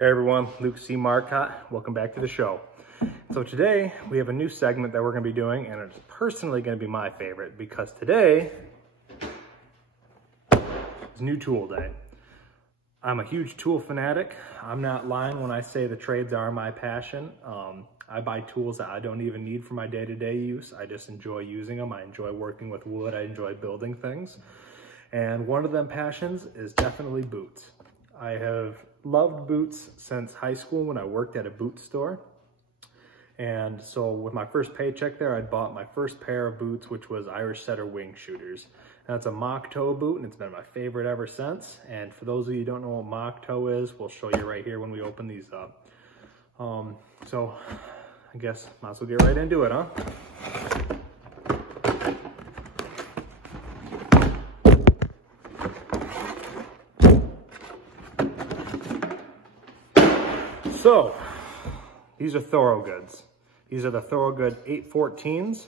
Hey everyone, Luke C. Marcotte. Welcome back to the show. So today we have a new segment that we're going to be doing, and it's personally going to be my favorite because today is new tool day. I'm a huge tool fanatic. I'm not lying when I say the trades are my passion. I buy tools that I don't even need for my day-to-day use. I just enjoy using them. I enjoy working with wood. I enjoy building things. And one of them passions is definitely boots. I have loved boots since high school when I worked at a boot store. And so with my first paycheck there, I bought my first pair of boots, which was Irish Setter wing shooters. And that's a mock toe boot, and it's been my favorite ever since. And for those of you who don't know what mock toe is, we'll show you right here when we open these up. So I guess might as well get right into it, huh? So, these are Thorogoods. These are the Thorogood 814s.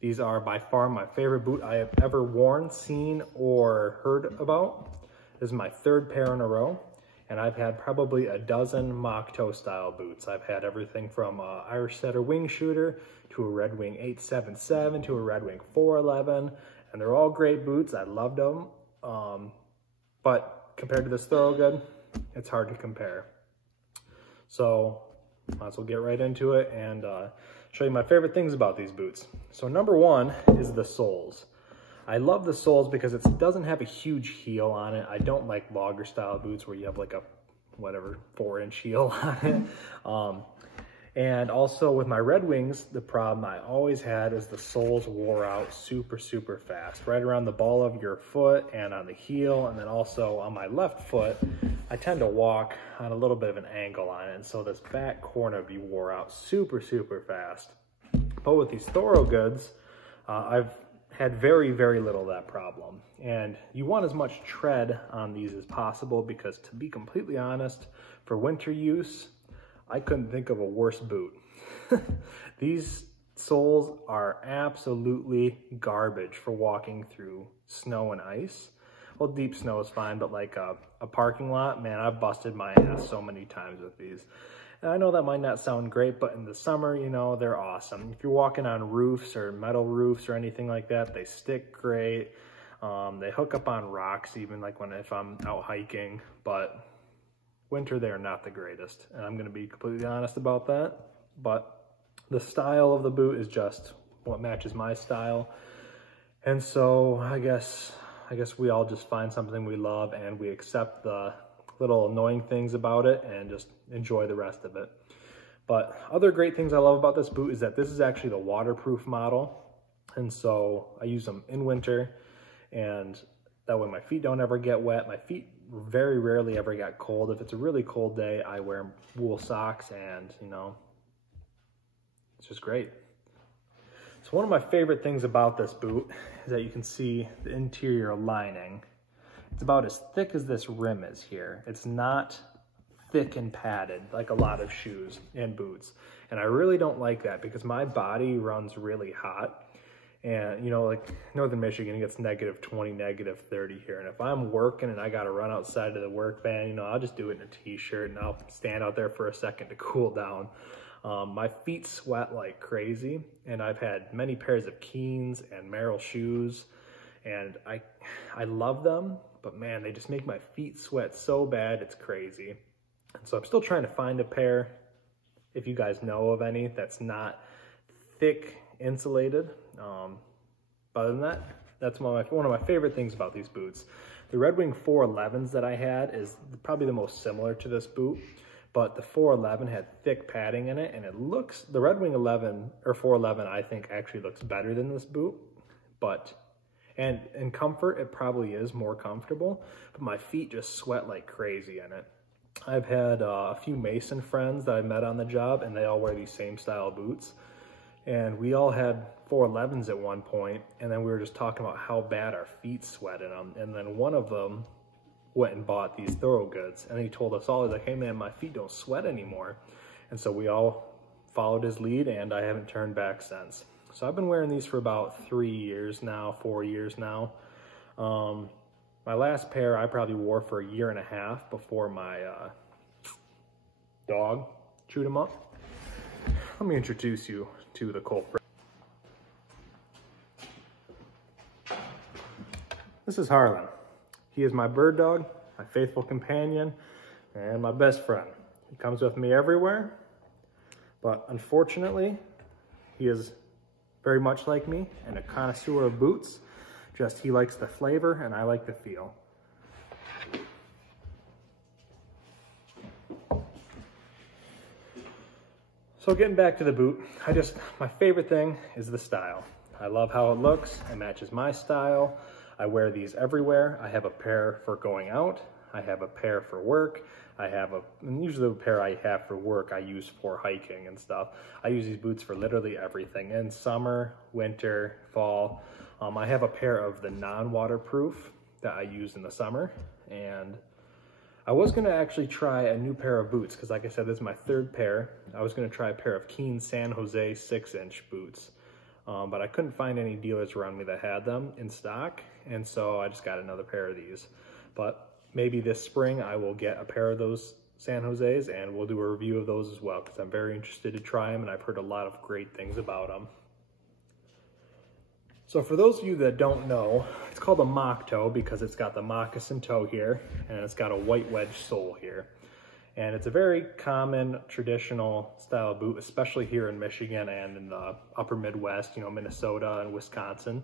These are by far my favorite boot I have ever worn, seen, or heard about. This is my third pair in a row, and I've had probably a dozen mock toe style boots. I've had everything from Irish Setter wing shooter to a Red Wing 877 to a Red Wing 411, and they're all great boots. I loved them, but compared to this Thorogood, it's hard to compare. So might as well get right into it and show you my favorite things about these boots. So number one is the soles. I love the soles because it doesn't have a huge heel on it. I don't like logger style boots where you have like a whatever 4-inch heel on it. And also with my Red Wings, the problem I always had is the soles wore out super fast, right around the ball of your foot and on the heel. And then also on my left foot, I tend to walk on a little bit of an angle on it. And so this back corner would be wore out super fast. But with these Thorogoods, I've had very little of that problem. And you want as much tread on these as possible because, to be completely honest, for winter use, I couldn't think of a worse boot. These soles are absolutely garbage for walking through snow and ice. Well, deep snow is fine, but like a parking lot, man, I've busted my ass so many times with these. And I know that might not sound great, but in the summer, you know, they're awesome. If you're walking on roofs or metal roofs or anything like that, they stick great. They hook up on rocks even like if I'm out hiking, but winter, they're not the greatest. And I'm gonna be completely honest about that. But the style of the boot is just what matches my style. And so I guess we all just find something we love and we accept the little annoying things about it and just enjoy the rest of it. But other great things I love about this boot is that this is actually the waterproof model. And so I use them in winter, and that way my feet don't ever get wet. My feet very rarely ever get cold. If it's a really cold day, I wear wool socks, and you know, it's just great. So one of my favorite things about this boot is that you can see the interior lining. It's about as thick as this rim is here. It's not thick and padded like a lot of shoes and boots. And I really don't like that because my body runs really hot. And you know, like Northern Michigan, it gets -20, -30 here. And if I'm working and I gotta run outside of the work van, you know, I'll just do it in a t-shirt and I'll stand out there for a second to cool down. My feet sweat like crazy, and I've had many pairs of Keens and Merrell shoes, and I love them, but man, they just make my feet sweat so bad, it's crazy. And so I'm still trying to find a pair, if you guys know of any, that's not thick insulated. But other than that, that's one of my favorite things about these boots. The Red Wing 411s that I had is probably the most similar to this boot. But the 411 had thick padding in it, and the Red Wing 11 or 411 I think actually looks better than this boot. And in comfort, it probably is more comfortable, but my feet just sweat like crazy in it. I've had a few Mason friends that I met on the job, and they all wear these same style boots. And we all had 411s at one point, and then we were just talking about how bad our feet sweat in them. And then one of them went and bought these Thorogoods, and he told us all, he's like, hey man, my feet don't sweat anymore. And so we all followed his lead, and I haven't turned back since. So I've been wearing these for about 4 years now. My last pair I probably wore for 1.5 years before my dog chewed them up. Let me introduce you to the culprit. This is Harlan. He is my bird dog, my faithful companion, and my best friend. He comes with me everywhere, but unfortunately, he is very much like me and a connoisseur of boots. Just he likes the flavor and I like the feel. So getting back to the boot, my favorite thing is the style. I love how it looks, it matches my style. I wear these everywhere. I have a pair for going out. I have a pair for work. And usually the pair I have for work I use for hiking and stuff. I use these boots for literally everything. In summer, winter, fall. I have a pair of the non-waterproof that I use in the summer. And I was gonna actually try a new pair of boots because like I said, this is my third pair. I was gonna try a pair of Keen San Jose 6-inch boots. But I couldn't find any dealers around me that had them in stock. And so I just got another pair of these. But maybe this spring I will get a pair of those San Jose's and we'll do a review of those as well because I'm very interested to try them and I've heard a lot of great things about them. So for those of you that don't know, it's called a mock toe because it's got the moccasin toe here and it's got a white wedge sole here. And it's a very common traditional style boot, especially here in Michigan and in the upper Midwest, you know, Minnesota and Wisconsin.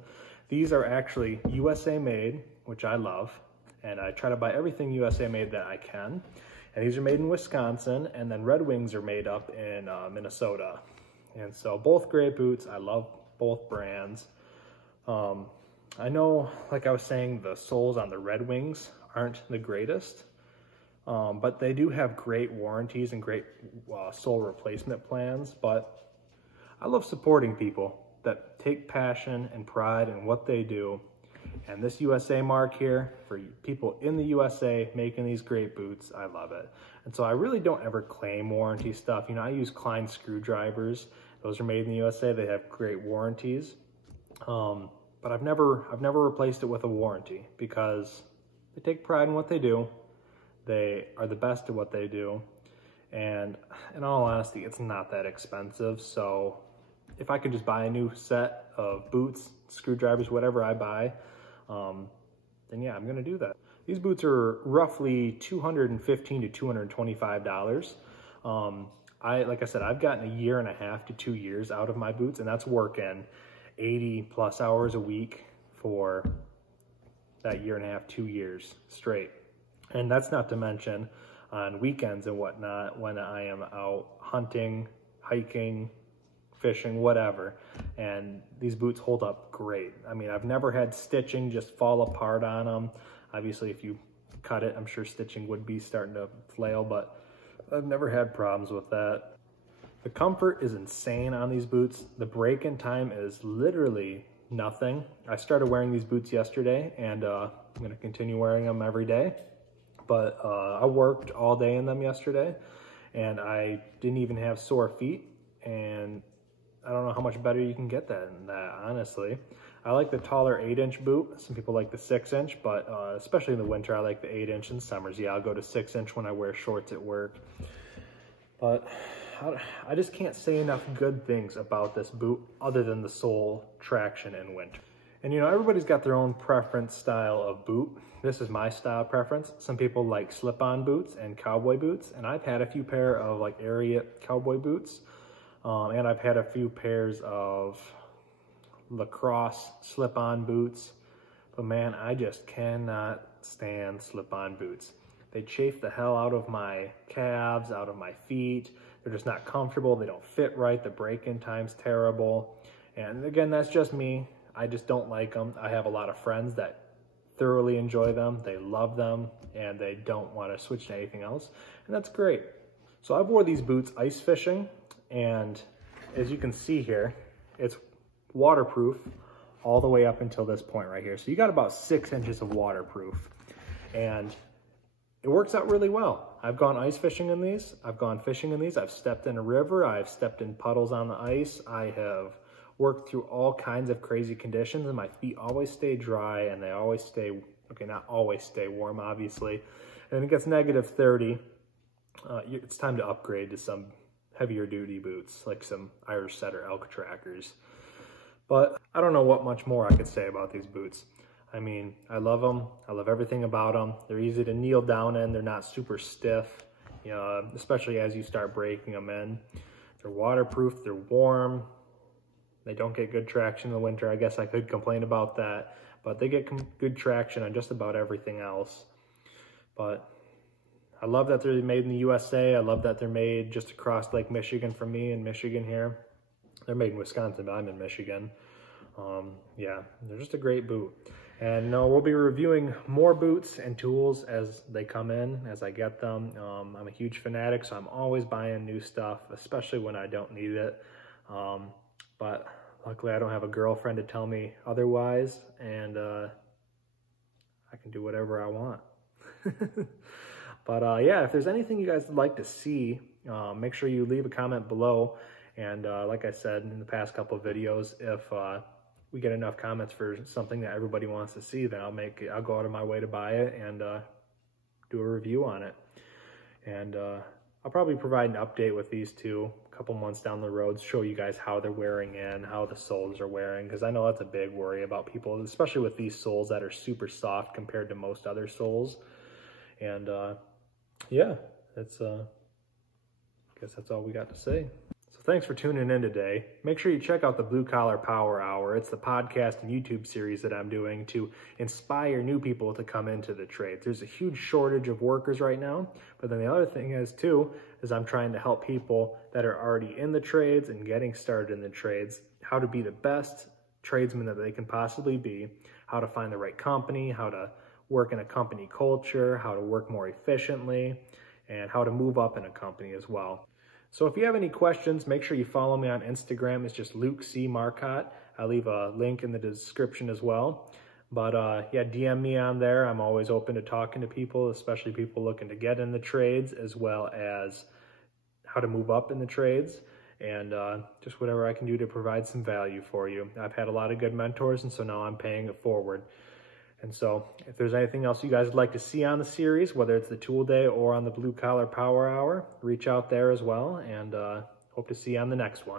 These are actually USA made, which I love. And I try to buy everything USA made that I can. And these are made in Wisconsin, and then Red Wings are made up in Minnesota. And so both great boots, I love both brands. I know, like I was saying, the soles on the Red Wings aren't the greatest, but they do have great warranties and great sole replacement plans. But I love supporting people that take passion and pride in what they do. And this USA mark here, for people in the USA making these great boots, I love it. And so I really don't ever claim warranty stuff. You know, I use Klein screwdrivers. Those are made in the USA. They have great warranties. But I've never replaced it with a warranty because they take pride in what they do. They are the best at what they do. And in all honesty, it's not that expensive. So if I could just buy a new set of boots, screwdrivers, whatever I buy, then yeah, I'm gonna do that. These boots are roughly $215 to $225. Like I said, I've gotten 1.5 to 2 years out of my boots, and that's working 80 plus hours a week for that 1.5 to 2 years straight. And that's not to mention on weekends and whatnot when I am out hunting, hiking, fishing, whatever, and these boots hold up great. I mean, I've never had stitching just fall apart on them. Obviously, if you cut it, I'm sure stitching would be starting to flail, but I've never had problems with that. The comfort is insane on these boots. The break-in time is literally nothing. I started wearing these boots yesterday, and I'm gonna continue wearing them every day, but I worked all day in them yesterday, and I didn't even have sore feet, and I don't know how much better you can get than that, honestly. I like the taller 8-inch boot. Some people like the 6-inch, but especially in the winter, I like the 8-inch in summers. Yeah, I'll go to 6-inch when I wear shorts at work. But I just can't say enough good things about this boot other than the sole traction in winter. And you know, everybody's got their own preference style of boot. This is my style preference. Some people like slip-on boots and cowboy boots, and I've had a few pair of like Ariat cowboy boots. And I've had a few pairs of lacrosse slip-on boots, but man, I just cannot stand slip-on boots. They chafe the hell out of my calves, out of my feet. They're just not comfortable. They don't fit right. The break-in time's terrible. And again, that's just me. I just don't like them. I have a lot of friends that thoroughly enjoy them. They love them, and they don't want to switch to anything else. And that's great. So I've wore these boots ice fishing. And as you can see here, it's waterproof all the way up until this point right here. So you got about 6 inches of waterproof, and it works out really well. I've gone ice fishing in these. I've gone fishing in these. I've stepped in a river. I've stepped in puddles on the ice. I have worked through all kinds of crazy conditions, and my feet always stay dry, and they always stay, okay, not always stay warm, obviously. And it gets -30. it's time to upgrade to some heavier duty boots, like some Irish Setter elk trackers. But I don't know what much more I could say about these boots. I mean, I love them. I love everything about them. They're easy to kneel down in. They're not super stiff, you know, especially as you start breaking them in. They're waterproof. They're warm. They don't get good traction in the winter. I guess I could complain about that, but they get good traction on just about everything else. But I love that they're made in the USA. I love that they're made just across Lake Michigan from me in Michigan here. They're made in Wisconsin, but I'm in Michigan. Yeah, they're just a great boot. And we'll be reviewing more boots and tools as they come in, as I get them. I'm a huge fanatic, so I'm always buying new stuff, especially when I don't need it. But luckily I don't have a girlfriend to tell me otherwise, and I can do whatever I want. But yeah, if there's anything you guys would like to see, make sure you leave a comment below. And like I said in the past couple of videos, if we get enough comments for something that everybody wants to see, then I'll go out of my way to buy it and do a review on it. And I'll probably provide an update with these two a couple months down the road, show you guys how they're wearing in, how the soles are wearing, because I know that's a big worry about people, especially with these soles that are super soft compared to most other soles. And yeah, that's I guess that's all we got to say. So thanks for tuning in today. Make sure you check out the Blue Collar Power Hour. It's the podcast and YouTube series that I'm doing to inspire new people to come into the trades. There's a huge shortage of workers right now, but then the other thing is I'm trying to help people that are already in the trades and getting started in the trades, how to be the best tradesman that they can possibly be, how to find the right company, how to work in a company culture, how to work more efficiently, and how to move up in a company as well. So if you have any questions, make sure you follow me on Instagram. It's just Luke C. Marcotte. I'll leave a link in the description as well. But yeah, DM me on there. I'm always open to talking to people, especially people looking to get in the trades, as well as how to move up in the trades, and just whatever I can do to provide some value for you. I've had a lot of good mentors, and so now I'm paying it forward. And so if there's anything else you guys would like to see on the series, whether it's the Tool Day or on the Blue Collar Power Hour, reach out there as well, and hope to see you on the next one.